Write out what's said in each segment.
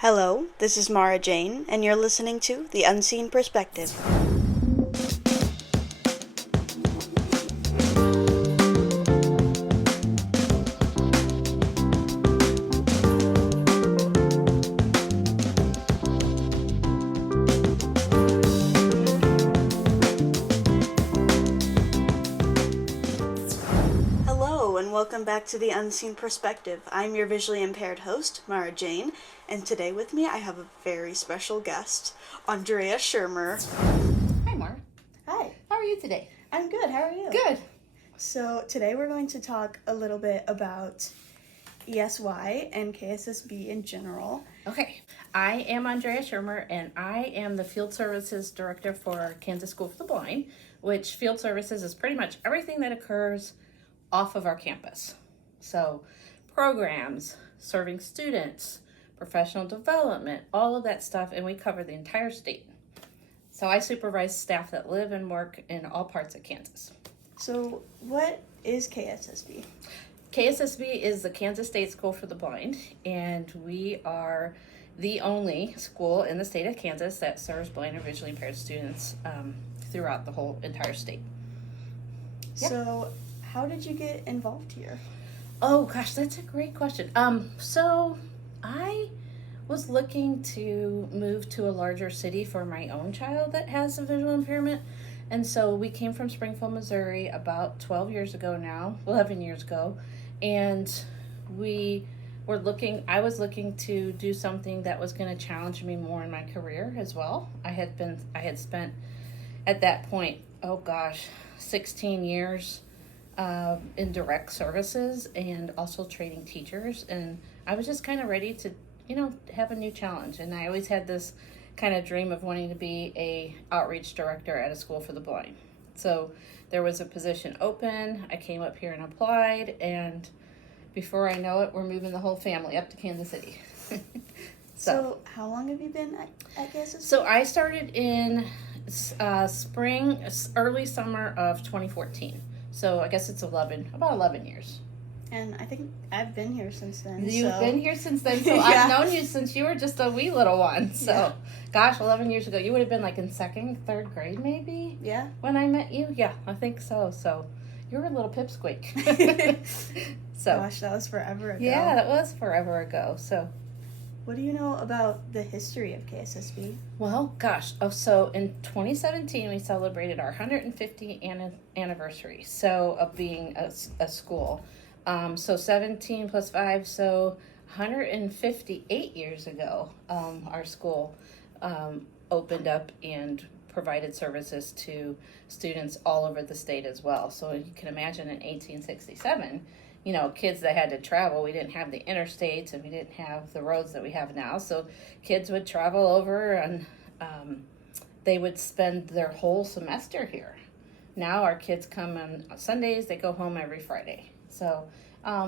Hello, this is Mara Jane, and you're listening to The Unseen Perspective. Hello, and welcome back to The Unseen Perspective. I'm your visually impaired host, Mara Jane, and today with me I have a very special guest, Aundrayah Shermer. Hi, Mara. Hi. How are you today? I'm good, how are you? Good. So today we're going to talk a little bit about ESY and KSSB in general. Okay. I am Aundrayah Shermer, and I am the Field Services Director for Kansas School for the Blind, which field services is pretty much everything that occurs off of our campus. So programs, serving students, professional development, all of that stuff, and we cover the entire state. So I supervise staff that live and work in all parts of Kansas. So what is KSSB? KSSB is the Kansas State School for the Blind, and we are the only school in the state of Kansas that serves blind and visually impaired students throughout the whole entire state. Yep. So how did you get involved here? Oh gosh, that's a great question. So I was looking to move to a larger city for my own child that has a visual impairment. And so we came from Springfield, Missouri about 12 years ago now, 11 years ago. And I was looking to do something that was going to challenge me more in my career as well. I had spent at that point, 16 years in direct services and also training teachers. And I was just kind of ready to, have a new challenge. And I always had this kind of dream of wanting to be a outreach director at a school for the blind. So there was a position open. I came up here and applied, and before I know it, we're moving the whole family up to Kansas City. So how long have you been at KSSB? So I started in early summer of 2014. So I guess it's about 11 years. And I think I've been here since then. You've been here since then, so Yeah. I've known you since you were just a wee little one. So, Yeah. Gosh, 11 years ago. You would have been like in second, third grade maybe? Yeah. When I met you? Yeah, I think so. So, you were a little pipsqueak. So, Gosh, that was forever ago. yeah, that was forever ago. So, What do you know about the history of KSSB? well, gosh. Oh, so in 2017, we celebrated our 150th anniversary. So, of being a school. So 17 plus 5, so 158 years ago, our school opened up and provided services to students all over the state as well. So you can imagine in 1867, kids that had to travel, we didn't have the interstates and we didn't have the roads that we have now. So kids would travel over and they would spend their whole semester here. Now our kids come on Sundays, they go home every Friday. So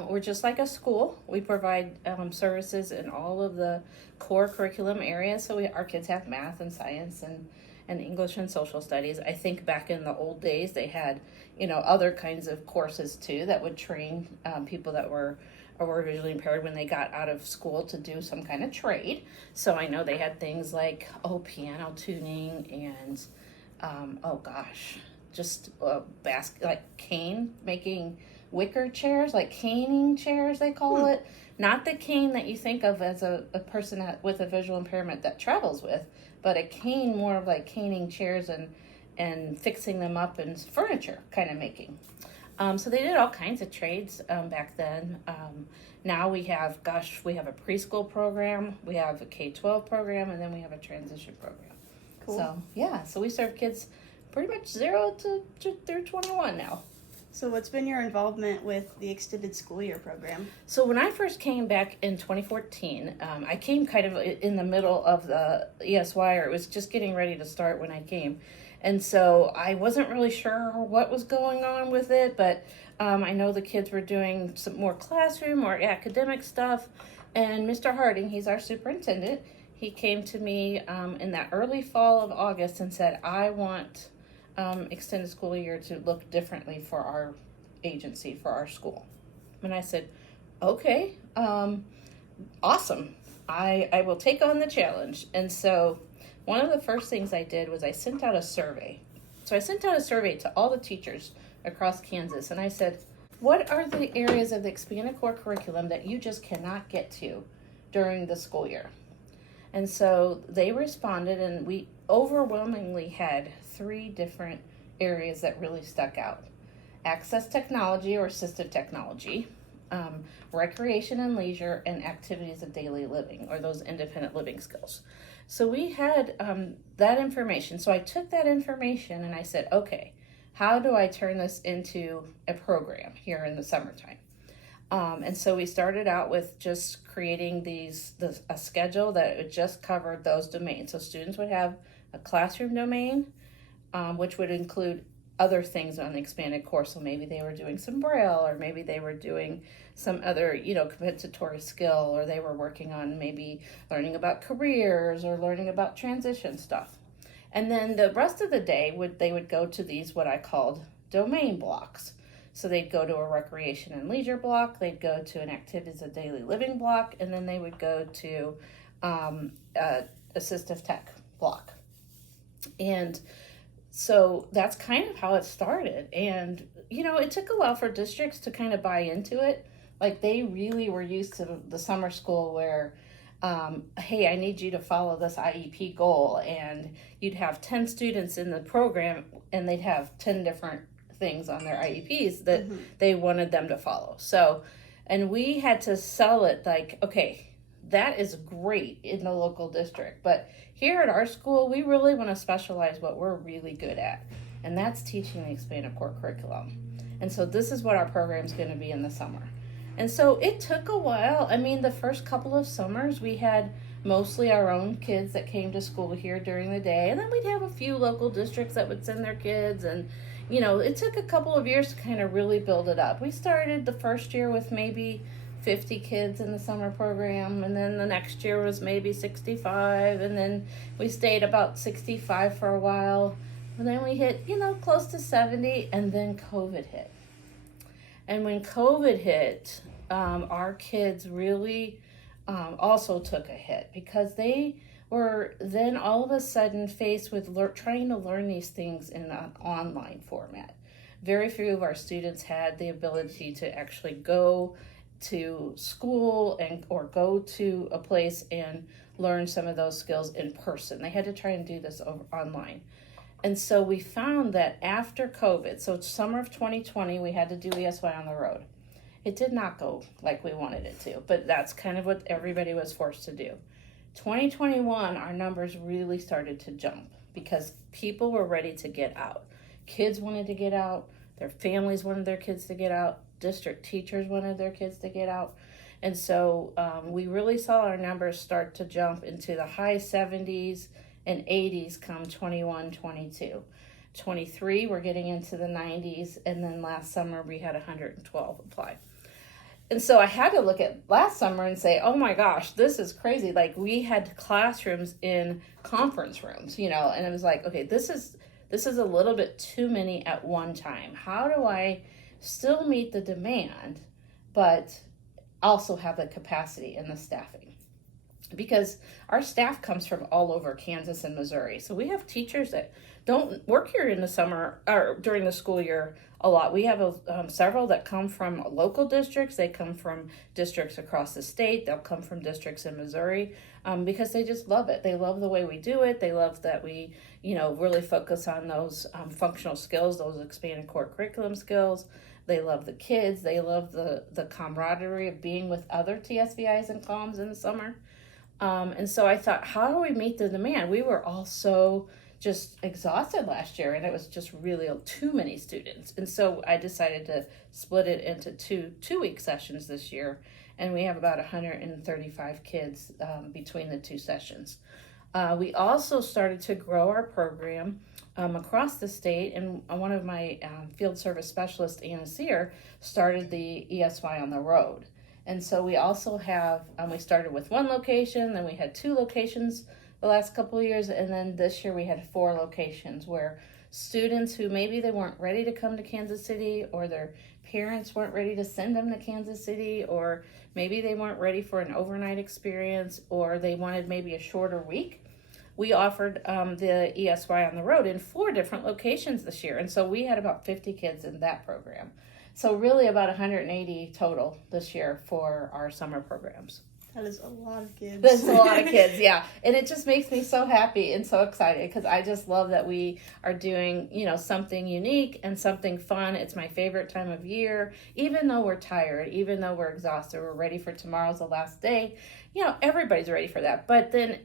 we're just like a school. We provide services in all of the core curriculum areas. So our kids have math and science and English and social studies. I think back in the old days they had, other kinds of courses too that would train people that were visually impaired when they got out of school to do some kind of trade. So I know they had things like piano tuning and like cane making wicker chairs, like caning chairs they call it. Not the cane that you think of as a person with a visual impairment that travels with, but a cane more of like caning chairs and fixing them up and furniture kind of making. So they did all kinds of trades back then. Now we have a preschool program, we have a K-12 program, and then we have a transition program. Cool. So yeah, so we serve kids pretty much 0 through 21 now. So what's been your involvement with the extended school year program? So when I first came back in 2014, I came kind of in the middle of the ESY, or it was just getting ready to start when I came. And so I wasn't really sure what was going on with it, but I know the kids were doing some more classroom or academic stuff. And Mr. Harding, he's our superintendent, he came to me in that early fall of August and said, I want extended school year to look differently for our agency, for our school. And I said, okay, awesome. I will take on the challenge. And so one of the first things I did was I sent out a survey. So I sent out a survey to all the teachers across Kansas, and I said, what are the areas of the expanded core curriculum that you just cannot get to during the school year? And so they responded, and we overwhelmingly had 3 different areas that really stuck out. Access technology or assistive technology, recreation and leisure, and activities of daily living, or those independent living skills. So we had that information. So I took that information and I said, okay, how do I turn this into a program here in the summertime? And so we started out with just creating a schedule that would just cover those domains. So students would have a classroom domain, which would include other things on the expanded course. So maybe they were doing some Braille, or maybe they were doing some other, compensatory skill, or they were working on maybe learning about careers or learning about transition stuff. And then the rest of the day they would go to these, what I called domain blocks. So they'd go to a recreation and leisure block, they'd go to an activities of daily living block, and then they would go to assistive tech block. And so that's kind of how it started. And, it took a while for districts to kind of buy into it. Like, they really were used to the summer school where, hey, I need you to follow this IEP goal. And you'd have 10 students in the program, and they'd have 10 different things on their IEPs that they wanted them to follow. So, and we had to sell it like, okay, that is great in the local district, but here at our school, we really want to specialize what we're really good at, and that's teaching the expanded core curriculum. And so this is what our program is going to be in the summer. And so it took a while. I mean, the first couple of summers, we had mostly our own kids that came to school here during the day, and then we'd have a few local districts that would send their kids, and it took a couple of years to kind of really build it up. We started the first year with maybe 50 kids in the summer program, and then the next year was maybe 65, and then we stayed about 65 for a while, and then we hit close to 70, and then COVID hit. And when COVID hit, our kids really also took a hit, because they were then all of a sudden faced with trying to learn these things in an online format. Very few of our students had the ability to actually go to school or go to a place and learn some of those skills in person. They had to try and do this online. And so we found that after COVID, so summer of 2020, we had to do ESY on the road. It did not go like we wanted it to, but that's kind of what everybody was forced to do. 2021, our numbers really started to jump because people were ready to get out. Kids wanted to get out. Their families wanted their kids to get out. District teachers wanted their kids to get out. And so we really saw our numbers start to jump into the high 70s and 80s come 21, 22. 23, we're getting into the 90s. And then last summer, we had 112 apply. And so I had to look at last summer and say, oh my gosh, this is crazy. Like, we had classrooms in conference rooms, and it was like, okay, this is a little bit too many at one time. How do I still meet the demand, but also have the capacity and the staffing? Because our staff comes from all over Kansas and Missouri. So we have teachers that don't work here in the summer or during the school year a lot. We have several that come from local districts. They come from districts across the state. They'll come from districts in Missouri because they just love it. They love the way we do it. They love that we, really focus on those functional skills, those expanded core curriculum skills. They love the kids. They love the camaraderie of being with other TSVIs and comms in the summer. And so I thought, how do we meet the demand? We were all so just exhausted last year, and it was just really too many students. And so I decided to split it into two-week sessions this year, and we have about 135 kids between the 2 sessions. We also started to grow our program across the state, and one of my field service specialists, Anna Sear, started the ESY on the road. And so we also have, we started with 1 location, then we had 2 locations the last couple of years, and then this year we had 4 locations where students who maybe they weren't ready to come to Kansas City, or they're parents weren't ready to send them to Kansas City, or maybe they weren't ready for an overnight experience, or they wanted maybe a shorter week, we offered the ESY on the road in 4 different locations this year. And so we had about 50 kids in that program. So really about 180 total this year for our summer programs. That is a lot of kids. That's a lot of kids, yeah. And it just makes me so happy and so excited because I just love that we are doing, something unique and something fun. It's my favorite time of year. Even though we're tired, even though we're exhausted, we're ready for tomorrow's the last day. Everybody's ready for that. But then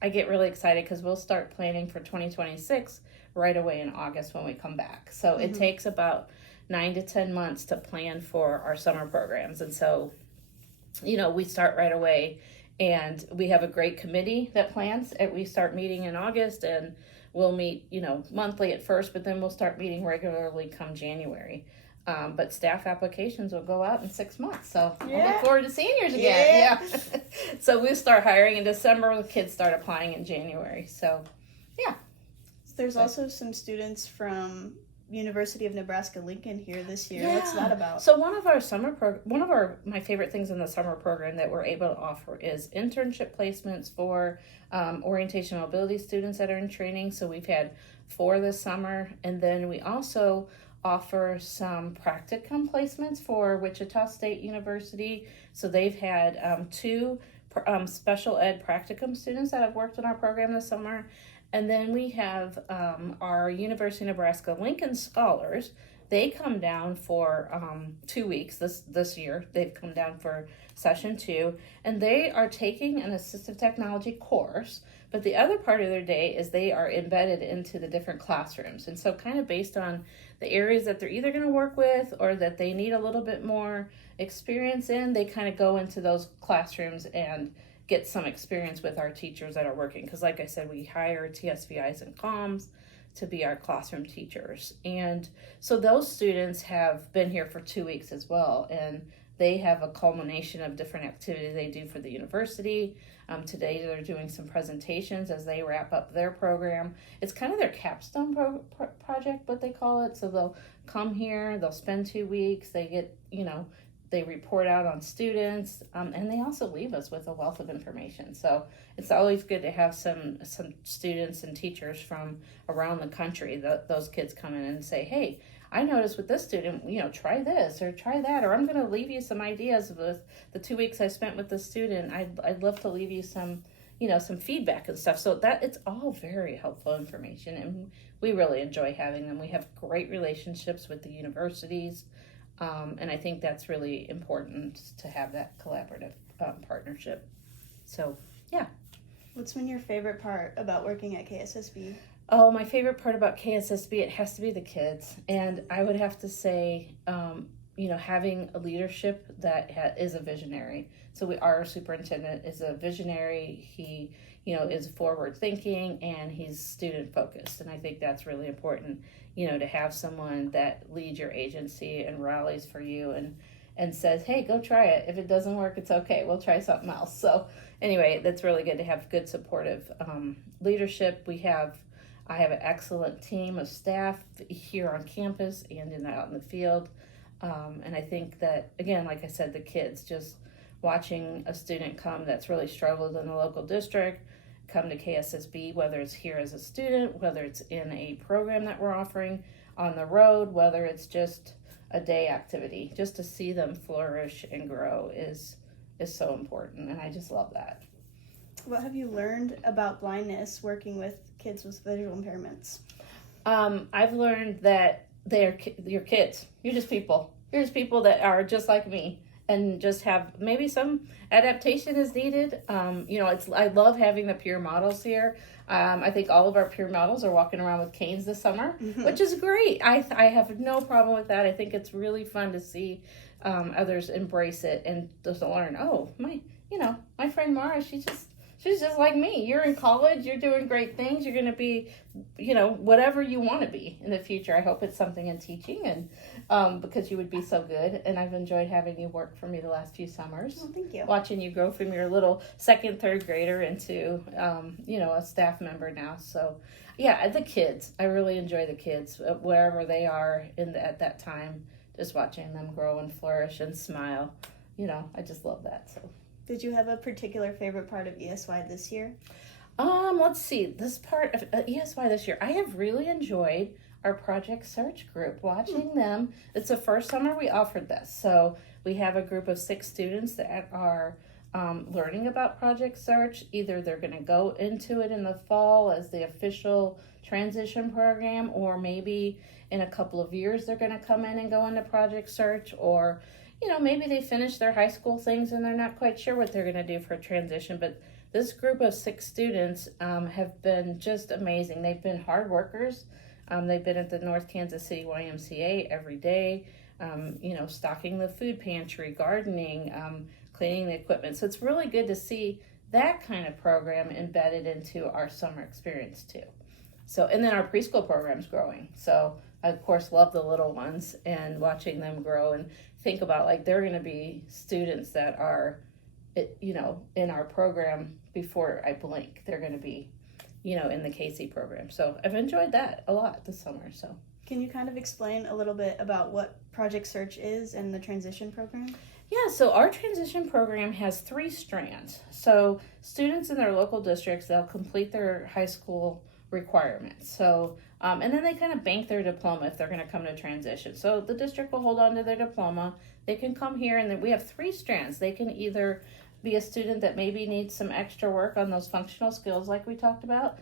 I get really excited because we'll start planning for 2026 right away in August when we come back. So it takes about 9 to 10 months to plan for our summer programs. And so we start right away, and we have a great committee that plans. We start meeting in August, and we'll meet, monthly at first, but then we'll start meeting regularly come January. But staff applications will go out in 6 months, so I look forward to seniors again. Yeah. So we'll start hiring in December. The kids start applying in January. So, yeah. There's also some students from University of Nebraska-Lincoln here this year. Yeah. What's that about? So one of our my favorite things in the summer program that we're able to offer is internship placements for orientation mobility students that are in training. So we've had 4 this summer, and then we also offer some practicum placements for Wichita State University. So they've had 2 special ed practicum students that have worked in our program this summer. And then we have our University of Nebraska-Lincoln scholars. They come down for 2 weeks this year. They've come down for session 2, and they are taking an assistive technology course. But the other part of their day is they are embedded into the different classrooms. And so kind of based on the areas that they're either going to work with or that they need a little bit more experience in, they kind of go into those classrooms and get some experience with our teachers that are working. Because like I said, we hire TSVIs and comms to be our classroom teachers. And so those students have been here for 2 weeks as well. And they have a culmination of different activities they do for the university. Today they're doing some presentations as they wrap up their program. It's kind of their capstone project, what they call it. So they'll come here, they'll spend 2 weeks, they get, they report out on students, and they also leave us with a wealth of information. So it's always good to have some students and teachers from around the country. Those kids come in and say, hey, I noticed with this student, try this or try that, or I'm going to leave you some ideas with the 2 weeks I spent with the student. I'd love to leave you some feedback and stuff. So that it's all very helpful information, and we really enjoy having them. We have great relationships with the universities. And I think that's really important to have that collaborative partnership. So, yeah. What's been your favorite part about working at KSSB? Oh, my favorite part about KSSB, it has to be the kids. And I would have to say, having a leadership that is a visionary. So our superintendent is a visionary. He, is forward thinking, and he's student focused. And I think that's really important, to have someone that leads your agency and rallies for you and says, hey, go try it. If it doesn't work, it's okay. We'll try something else. So anyway, that's really good to have good supportive leadership. I have an excellent team of staff here on campus and out in the field. And I think that, again, like I said, the kids, just watching a student come that's really struggled in the local district, come to KSSB, whether it's here as a student, whether it's in a program that we're offering on the road, whether it's just a day activity, just to see them flourish and grow is so important. And I just love that. What have you learned about blindness working with kids with visual impairments? I've learned that you're kids. You're just people. You're just people that are just like me and just have maybe some adaptation is needed. I love having the peer models here. I think all of our peer models are walking around with canes this summer, which is great. I have no problem with that. I think it's really fun to see others embrace it and just learn, oh, my friend Mara, she's just like me. You're in college. You're doing great things. You're going to be, whatever you want to be in the future. I hope it's something in teaching, and because you would be so good. And I've enjoyed having you work for me the last few summers. Well, thank you. Watching you grow from your little 2nd, 3rd grader into, a staff member now. So, yeah, the kids. I really enjoy the kids, wherever they are at that time. just watching them grow and flourish and smile. I just love that. So, did you have a particular favorite part of ESY this year? Let's see. This part of ESY this year, I have really enjoyed our Project Search group, watching them. It's the first summer we offered this. So we have a group of 6 students that are learning about Project Search. Either they're going to go into it in the fall as the official transition program, or maybe in a couple of years they're going to come in and go into Project Search, or maybe they finish their high school things and they're not quite sure what they're going to do for transition. But this group of 6 students have been just amazing. They've been hard workers. They've been at the North Kansas City YMCA every day, stocking the food pantry, gardening, cleaning the equipment. So it's really good to see that kind of program embedded into our summer experience too. So, and then our preschool program's growing. So I, of course, love the little ones and watching them grow, and think about, like, they're going to be students that are, in our program before I blink. They're going to be, in the KC program. So I've enjoyed that a lot this summer. So can you kind of explain a little bit about what Project Search is and the transition program? Yeah, so our transition program has 3 strands. So students in their local districts, they'll complete their high school requirements. So, and then they kind of bank their diploma if they're going to come to transition. So the district will hold on to their diploma. They can come here, and then we have 3 strands. They can either be a student that maybe needs some extra work on those functional skills like we talked about.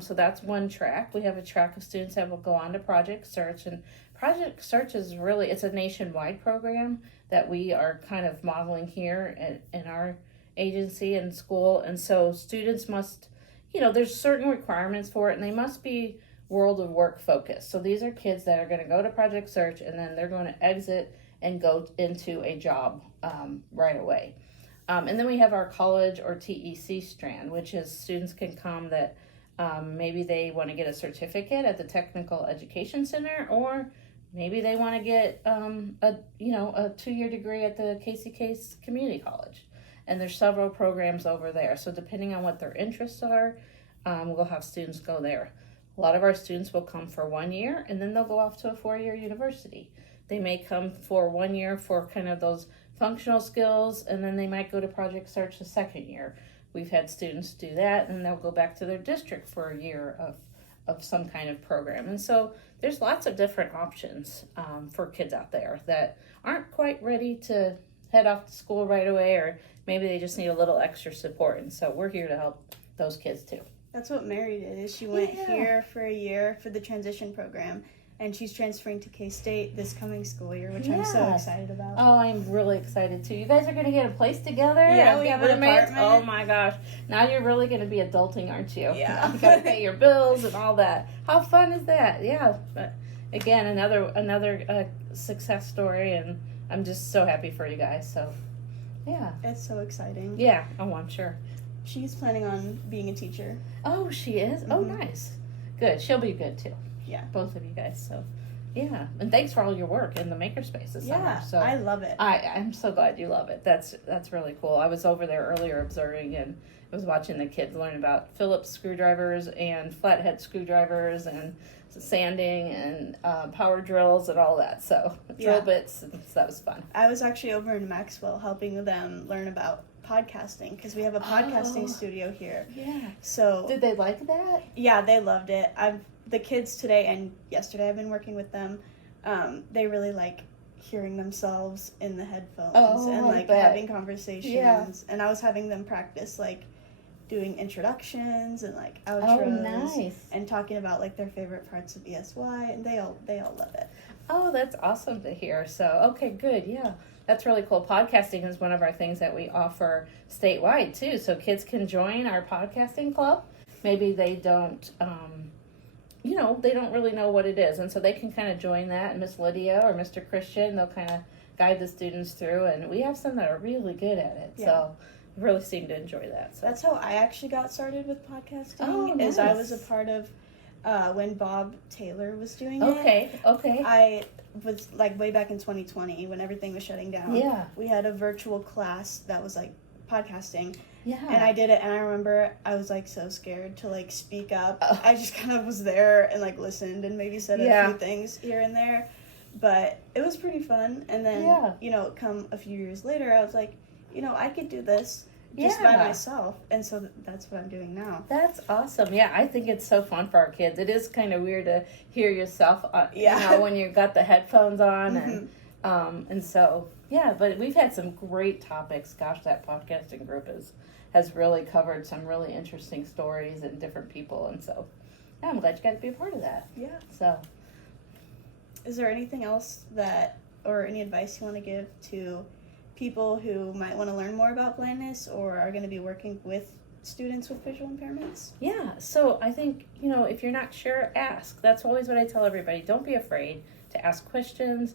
So that's one track. We have a track of students that will go on to Project Search, and Project Search is it's a nationwide program that we are kind of modeling here in our agency and school. And so students must, there's certain requirements for it, and they must be world of work focused. So these are kids that are going to go to Project Search, and then they're going to exit and go into a job right away. And then we have our college or TEC strand, which is students can come that maybe they want to get a certificate at the Technical Education Center, or maybe they want to get a 2-year degree at the KCC's Community College. And there's several programs over there. So depending on what their interests are, we'll have students go there. A lot of our students will come for 1 year, and then they'll go off to a 4-year university. They may come for 1 year for kind of those functional skills, and then they might go to Project Search the 2nd year. We've had students do that, and they'll go back to their district for a year of some kind of program. And so there's lots of different options for kids out there that aren't quite ready to head off to school right away, or maybe they just need a little extra support. And so we're here to help those kids too. That's what Mary did. Is she went here for a year for the transition program, and she's transferring to K-State this coming school year, which I'm so excited about. Oh, I'm really excited too. You guys are going to get a place together? Yeah, we have an apartment. Oh my gosh. Now you're really going to be adulting, aren't you? Yeah. You got to pay your bills and all that. How fun is that? Yeah. But again, another success story, and I'm just so happy for you guys. So, yeah. It's so exciting. Yeah. Oh, I'm sure. She's planning on being a teacher. Oh, she is? Mm-hmm. Oh, nice. Good. She'll be good too. Yeah. Both of you guys. So, yeah. And thanks for all your work in the makerspace this summer. So I love it. I'm so glad you love it. That's really cool. I was over there earlier observing, and I was watching the kids learn about Phillips screwdrivers and flathead screwdrivers and sanding and power drills and all that. So drill bits, and that was fun. I was actually over in Maxwell helping them learn about podcasting, because we have a podcasting studio here. Yeah. So did they like that? Yeah, they loved it. The kids today and yesterday, I've been working with them. They really like hearing themselves in the headphones and like having conversations. Yeah. And I was having them practice like doing introductions and like outros and talking about like their favorite parts of ESY, and they all love it. Oh, that's awesome to hear. So, okay, good. Yeah. That's really cool. Podcasting is one of our things that we offer statewide too. So kids can join our podcasting club. Maybe they don't they don't really know what it is. And so they can kind of join that. And Miss Lydia or Mr. Christian, they'll kind of guide the students through. And we have some that are really good at it. Yeah. So really seem to enjoy that. So that's how I actually got started with podcasting. Oh, nice. Is I was a part of when Bob Taylor was doing it. Okay. I was like way back in 2020 when everything was shutting down. Yeah. We had a virtual class that was like podcasting. Yeah. And I did it, and I remember I was like so scared to like speak up. I just kind of was there and like listened and maybe said a few things here and there. But it was pretty fun. And then, come a few years later, I was like, I could do this just by myself. And so that's what I'm doing now. That's awesome. Yeah, I think it's so fun for our kids. It is kind of weird to hear yourself, when you got the headphones on. And so, but we've had some great topics. Gosh, that podcasting group has really covered some really interesting stories and different people. And so, I'm glad you got to be a part of that. Yeah. So, is there anything else or any advice you want to give to people who might want to learn more about blindness or are going to be working with students with visual impairments? Yeah, so I think, if you're not sure, ask. That's always what I tell everybody. Don't be afraid to ask questions.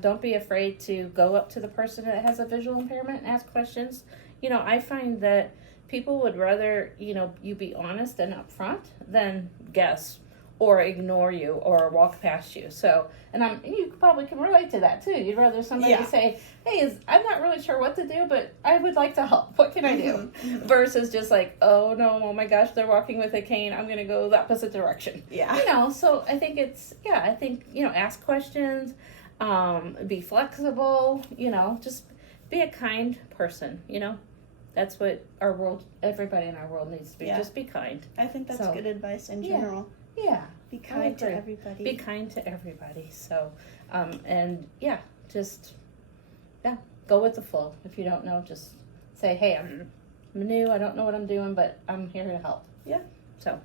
Don't be afraid to go up to the person that has a visual impairment and ask questions. I find that people would rather, you be honest and upfront than guess or ignore you or walk past you. So, and you probably can relate to that too. You'd rather somebody say, hey, I'm not really sure what to do, but I would like to help. What can I do? Versus just like, oh no, oh my gosh, they're walking with a cane. I'm going to go the opposite direction. Yeah. So I think ask questions, be flexible, just be a kind person, That's what everybody in our world needs to be. Just be kind. I think that's good advice in general. Yeah. Be kind to everybody. Be kind to everybody. So, go with the flow. If you don't know, just say, hey, I'm new. I don't know what I'm doing, but I'm here to help. Yeah. So.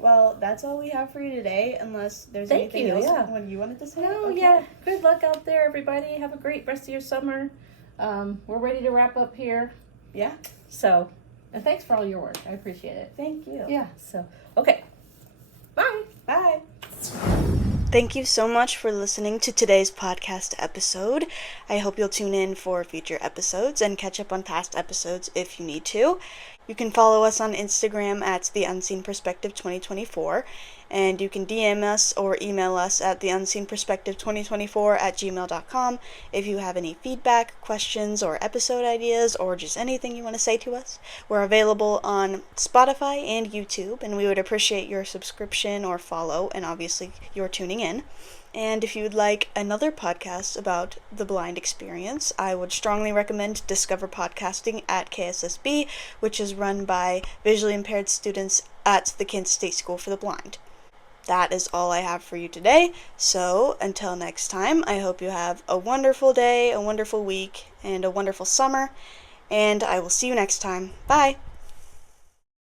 Well, that's all we have for you today, unless there's anything else when you wanted to say. No, okay. Good luck out there, everybody. Have a great rest of your summer. We're ready to wrap up here. Yeah. So, and thanks for all your work. I appreciate it. Thank you. Yeah. So, okay. Bye. Bye. Thank you so much for listening to today's podcast episode. I hope you'll tune in for future episodes and catch up on past episodes if you need to. You can follow us on Instagram at The Unseen Perspective 2024, and you can DM us or email us at theunseenperspective2024@gmail.com if you have any feedback, questions, or episode ideas, or just anything you want to say to us. We're available on Spotify and YouTube, and we would appreciate your subscription or follow, and obviously your tuning in. And if you would like another podcast about the blind experience, I would strongly recommend Discover Podcasting at KSSB, which is run by visually impaired students at the Kansas State School for the Blind. That is all I have for you today. So until next time, I hope you have a wonderful day, a wonderful week, and a wonderful summer. And I will see you next time. Bye!